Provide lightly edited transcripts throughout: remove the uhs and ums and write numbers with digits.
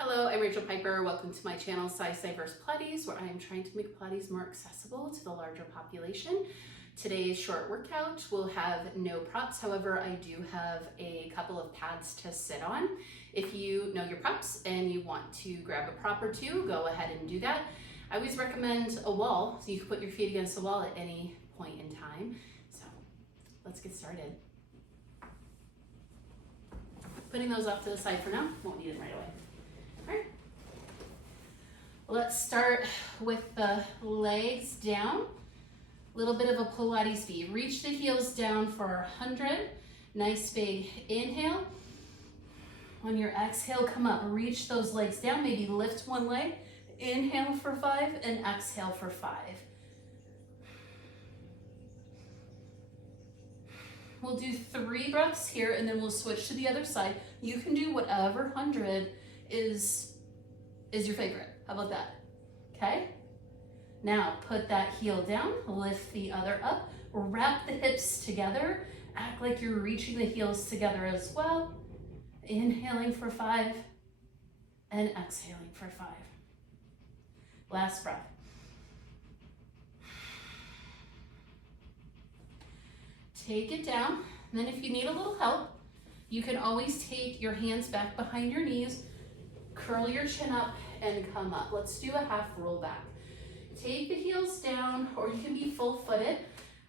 Hello, I'm Rachel Piper. Welcome to my channel, Size Diverse Pilates, where I am trying to make Pilates more accessible to the larger population. Today's short workout will have no props. However, I do have a couple of pads to sit on. If you know your props and you want to grab a prop or two, go ahead and do that. I always recommend a wall, so you can put your feet against the wall at any point in time. So let's get started. Putting those off to the side for now, won't need them right away. All right. Let's start with the legs down. A little bit of a Pilates V. Reach the heels down for 100. Nice big inhale. On your exhale, come up. Reach those legs down. Maybe lift one leg. Inhale for 5 and exhale for 5. We'll do 3 breaths here and then we'll switch to the other side. You can do whatever 100 is your favorite. How about that? Okay? Now put that heel down, lift the other up, wrap the hips together, act like you're reaching the heels together as well. Inhaling for 5 and exhaling for 5. Last breath. Take it down, and then if you need a little help, you can always take your hands back behind your knees, curl your chin up, and come up. Let's do a half roll back. Take the heels down, or you can be full-footed.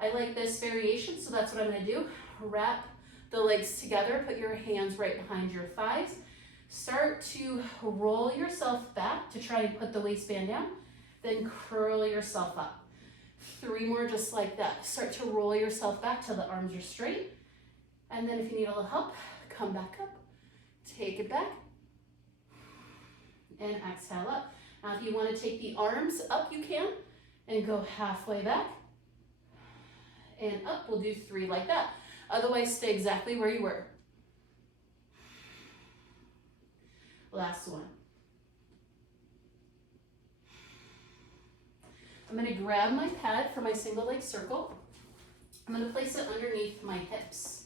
I like this variation, so that's what I'm gonna do. Wrap the legs together, put your hands right behind your thighs. Start to roll yourself back to try and put the waistband down, then curl yourself up. 3 more just like that. Start to roll yourself back till the arms are straight. And then if you need a little help, come back up, take it back, and exhale up. Now if you want to take the arms up, you can, and go halfway back, and up. We'll do 3 like that. Otherwise, stay exactly where you were. Last one. I'm going to grab my pad for my single leg circle. I'm going to place it underneath my hips.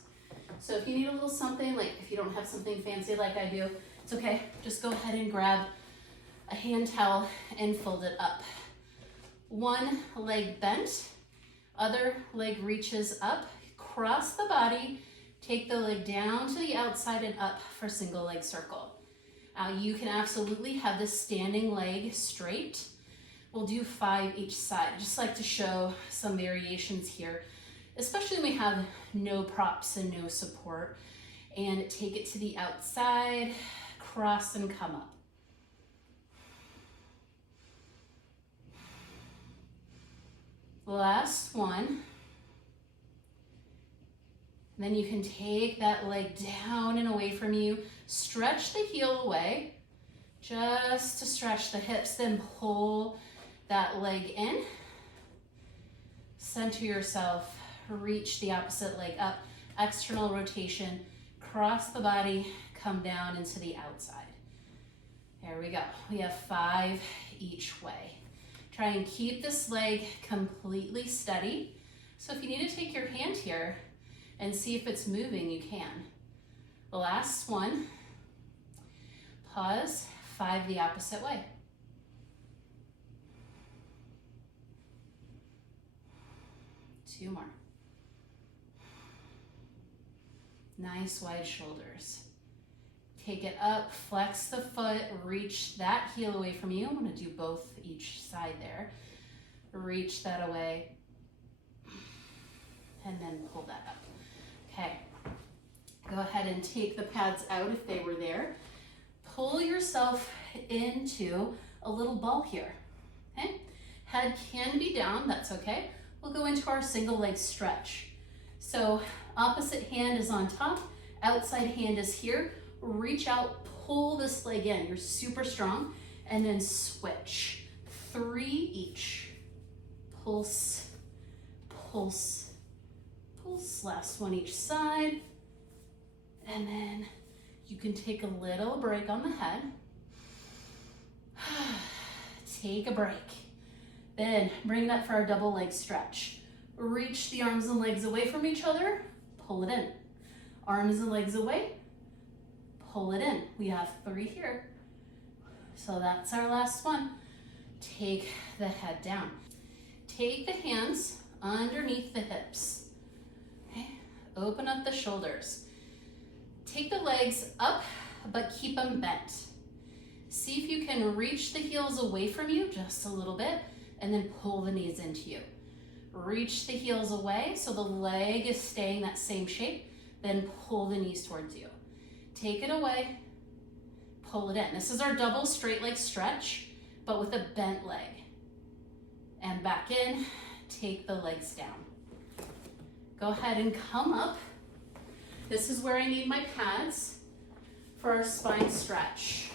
So if you need a little something, like if you don't have something fancy like I do, it's okay. Just go ahead and grab a hand towel and fold it up. One leg bent, other leg reaches up, cross the body, take the leg down to the outside and up for single leg circle. You can absolutely have this standing leg straight. We'll do 5 each side. I just like to show some variations here, especially when we have no props and no support. And take it to the outside, cross and come up. Last one. Then you can take that leg down and away from you. Stretch the heel away, just to stretch the hips, then pull that leg in. Center yourself, reach the opposite leg up, external rotation, cross the body, come down into the outside. There we go. We have 5 each way. Try and keep this leg completely steady. So if you need to take your hand here and see if it's moving, you can. The last one. Pause, 5 the opposite way. Two more. Nice wide shoulders. Take it up, flex the foot, reach that heel away from you. I'm gonna do both each side there. Reach that away, and then pull that up. Okay, go ahead and take the pads out if they were there. Pull yourself into a little ball here, okay? Head can be down, that's okay. We'll go into our single leg stretch. So opposite hand is on top, outside hand is here. Reach out, pull this leg in. You're super strong. And then switch. 3 each. Pulse, pulse, pulse. Last one each side. And then you can take a little break on the head. Take a break. Then bring it up for our double leg stretch. Reach the arms and legs away from each other, pull it in. Arms and legs away, pull it in. We have 3 here. So that's our last one. Take the head down. Take the hands underneath the hips. Okay. Open up the shoulders. Take the legs up, but keep them bent. See if you can reach the heels away from you just a little bit, and then pull the knees into you. Reach the heels away so the leg is staying that same shape, then pull the knees towards you. Take it away, pull it in. This is our double straight leg stretch, but with a bent leg. And back in, take the legs down. Go ahead and come up. This is where I need my pads for our spine stretch.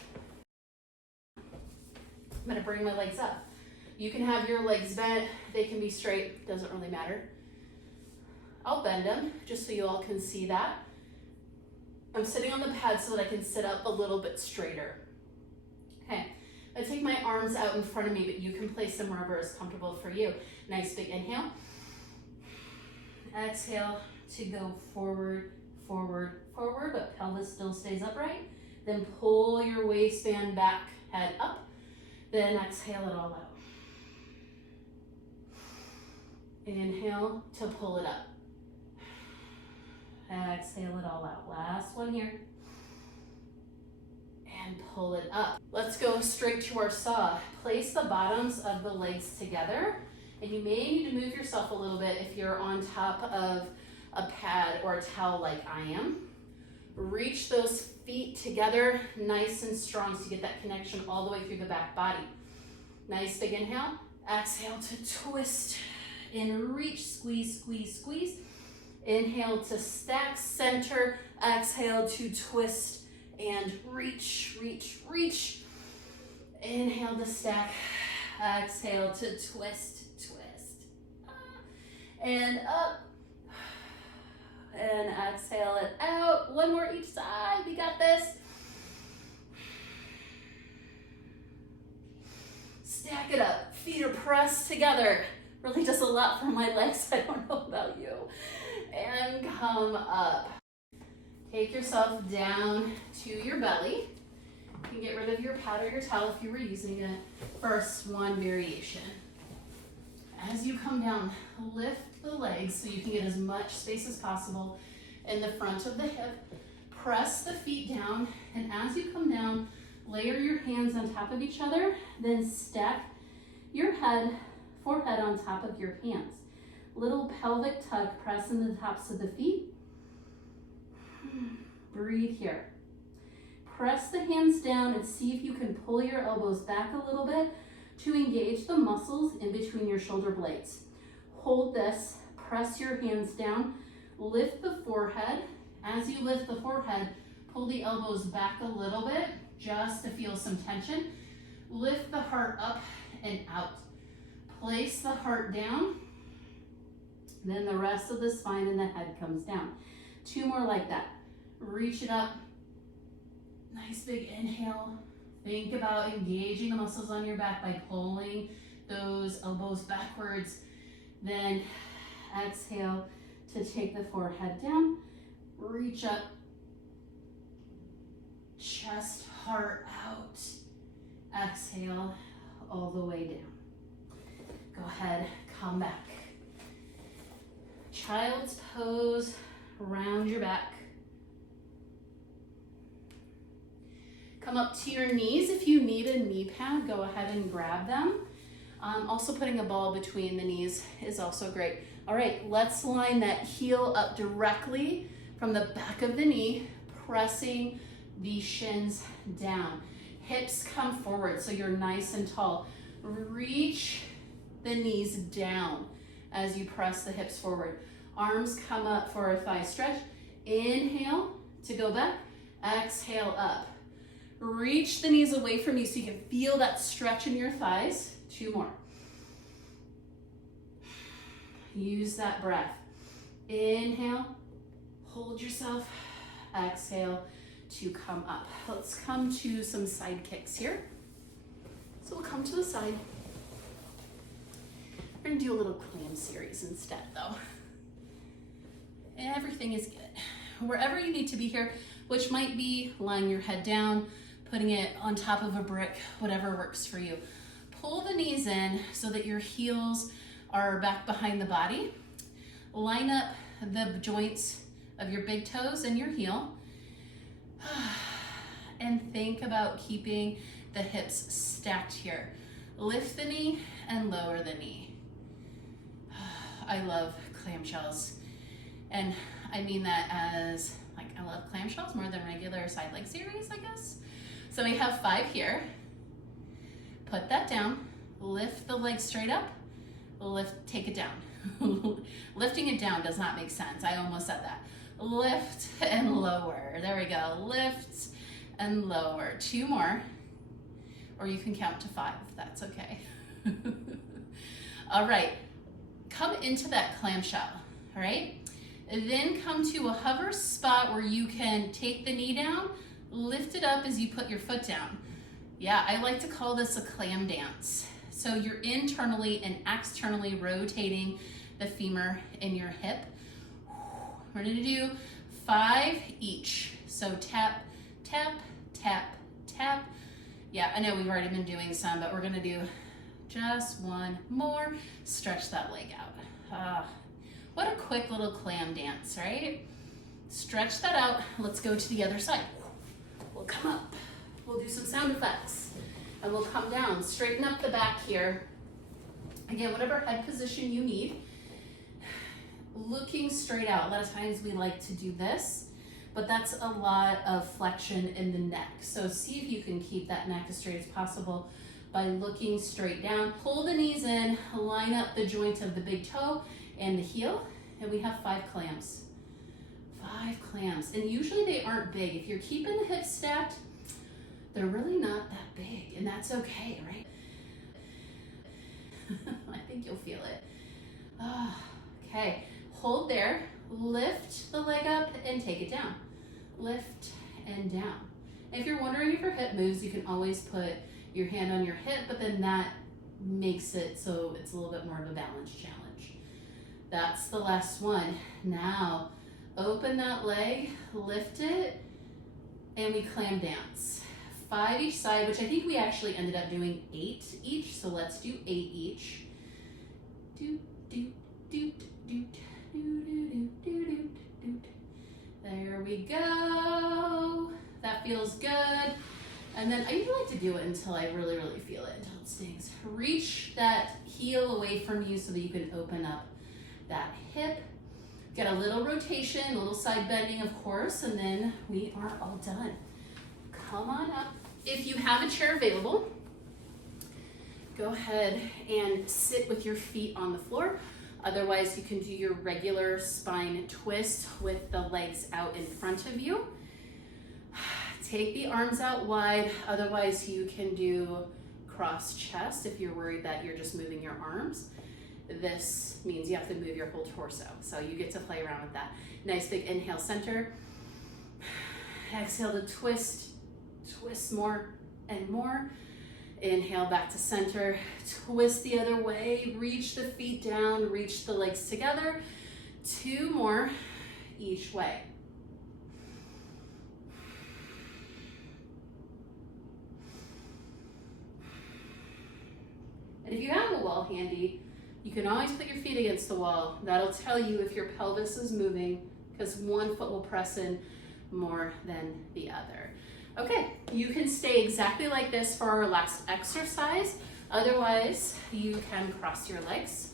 I'm gonna bring my legs up. You can have your legs bent, they can be straight, doesn't really matter. I'll bend them just so you all can see that. I'm sitting on the pad so that I can sit up a little bit straighter. Okay, I take my arms out in front of me, but you can place them wherever is comfortable for you. Nice big inhale. Exhale to go forward, forward, forward, but pelvis still stays upright. Then pull your waistband back, head up. Then exhale it all out. Inhale to pull it up. Exhale it all out. Last one here. And pull it up. Let's go straight to our saw. Place the bottoms of the legs together. And you may need to move yourself a little bit if you're on top of a pad or a towel like I am. Reach those feet together nice and strong so you get that connection all the way through the back body. Nice big inhale. Exhale to twist and reach, squeeze, squeeze, squeeze. Inhale to stack, center. Exhale to twist and reach, reach, reach. Inhale to stack. Exhale to twist, twist. And up. And exhale it out. One more each side. We got this. Stack it up. Feet are pressed together. Really does a lot for my legs. I don't know about you. And come up. Take yourself down to your belly. You can get rid of your pad or your towel if you were using it. First one variation. As you come down, lift the legs so you can get as much space as possible in the front of the hip. Press the feet down, and as you come down, layer your hands on top of each other, then stack your forehead on top of your hands. Little pelvic tug, press into the tops of the feet. Breathe here. Press the hands down and see if you can pull your elbows back a little bit to engage the muscles in between your shoulder blades. Hold this, press your hands down, lift the forehead. As you lift the forehead, pull the elbows back a little bit just to feel some tension. Lift the heart up and out. Place the heart down, then the rest of the spine and the head comes down. Two more like that. Reach it up. Nice big inhale. Think about engaging the muscles on your back by pulling those elbows backwards. Then exhale to take the forehead down. Reach up. Chest, heart out. Exhale all the way down. Go ahead, come back. Child's pose, round your back. Come up to your knees. If you need a knee pad, go ahead and grab them. Also putting a ball between the knees is also great. All right, let's line that heel up directly from the back of the knee, pressing the shins down. Hips come forward so you're nice and tall. Reach the knees down as you press the hips forward. Arms come up for a thigh stretch. Inhale to go back. Exhale up. Reach the knees away from you so you can feel that stretch in your thighs. Two more. Use that breath. Inhale, hold yourself. Exhale to come up. Let's come to some side kicks here. So we'll come to the side. We're gonna do a little clam series instead though. Everything is good. Wherever you need to be here, which might be lying your head down, putting it on top of a brick, whatever works for you. Pull the knees in so that your heels are back behind the body. Line up the joints of your big toes and your heel. And think about keeping the hips stacked here. Lift the knee and lower the knee. I love clamshells. And I mean that as, like, I love clamshells more than regular side leg series, I guess. So we have 5 here. Put that down. Lift the leg straight up. Take it down. Lifting it down does not make sense. I almost said that. Lift and lower. There we go. Lift and lower. 2 more. Or you can count to 5. That's okay. All right. Come into that clamshell. All right. And then come to a hover spot where you can take the knee down, lift it up as you put your foot down. Yeah, I like to call this a clam dance. So you're internally and externally rotating the femur in your hip. We're gonna do 5 each. So tap, tap, tap, tap. Yeah, I know we've already been doing some, but we're gonna do just 1 more. Stretch that leg out. What a quick little clam dance, right? Stretch that out. Let's go to the other side. We'll come up. We'll do some sound effects. And we'll come down. Straighten up the back here. Again, whatever head position you need. Looking straight out. A lot of times we like to do this, but that's a lot of flexion in the neck. So see if you can keep that neck as straight as possible by looking straight down. Pull the knees in, line up the joint of the big toe and the heel, and we have 5 clams. 5 clams, and usually they aren't big. If you're keeping the hips stacked, they're really not that big, and that's okay, right? I think you'll feel it. Okay, hold there, lift the leg up and take it down. Lift and down. And if you're wondering if your hip moves, you can always put your hand on your hip, but then that makes it so it's a little bit more of a balance challenge. That's the last one. Now, open that leg, lift it, and we clam dance. 5 each side, which I think we actually ended up doing 8 each, so let's do 8 each. Doot, doot, doot, doot, doot, doot, doot, doot, doot. There we go. That feels good. And then I usually like to do it until I really, really feel it, until it stings. Reach that heel away from you so that you can open up that hip. Get a little rotation, a little side bending, of course, and then we are all done. Come on up. If you have a chair available, go ahead and sit with your feet on the floor. Otherwise, you can do your regular spine twist with the legs out in front of you. Take the arms out wide. Otherwise, you can do cross chest if you're worried that you're just moving your arms. This means you have to move your whole torso. So you get to play around with that. Nice big inhale, center. Exhale to twist. Twist more and more. Inhale back to center. Twist the other way. Reach the feet down. Reach the legs together. 2 more each way. And if you have a wall handy, you can always put your feet against the wall. That'll tell you if your pelvis is moving, because one foot will press in more than the other. Okay, you can stay exactly like this for our last exercise. Otherwise, you can cross your legs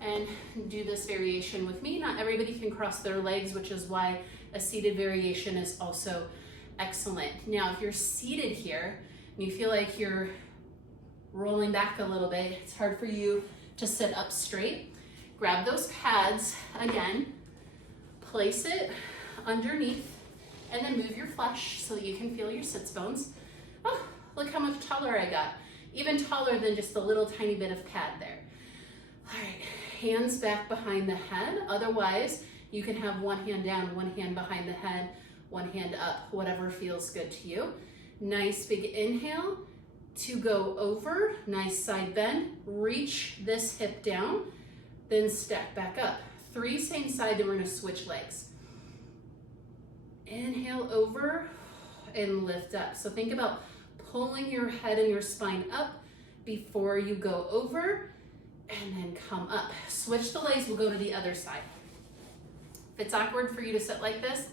and do this variation with me. Not everybody can cross their legs, which is why a seated variation is also excellent. Now, if you're seated here and you feel like you're rolling back a little bit, it's hard for you to sit up straight, grab those pads again, place it underneath, and then move your flesh so that you can feel your sits bones. Oh, look how much taller I got. Even taller than just a little tiny bit of pad there. All right, hands back behind the head. Otherwise, you can have one hand down, one hand behind the head, one hand up, whatever feels good to you. Nice big inhale to go over, nice side bend, reach this hip down, then step back up. 3 same side, then we're gonna switch legs. Inhale over, and lift up. So think about pulling your head and your spine up before you go over, and then come up. Switch the legs, we'll go to the other side. If it's awkward for you to sit like this,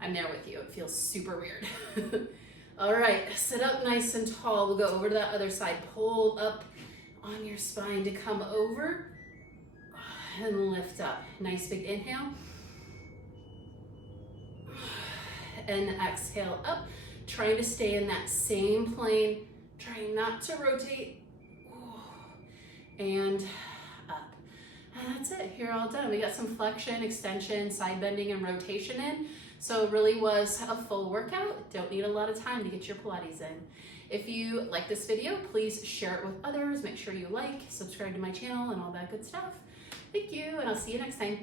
I'm there with you. It feels super weird. All right, sit up nice and tall. We'll go over to that other side. Pull up on your spine to come over and lift up. Nice big inhale. And exhale up. Trying to stay in that same plane. Trying not to rotate. And up. And that's it. You're all done. We got some flexion, extension, side bending, and rotation in. So it really was a full workout. Don't need a lot of time to get your Pilates in. If you like this video, please share it with others. Make sure you like, subscribe to my channel, and all that good stuff. Thank you, and I'll see you next time.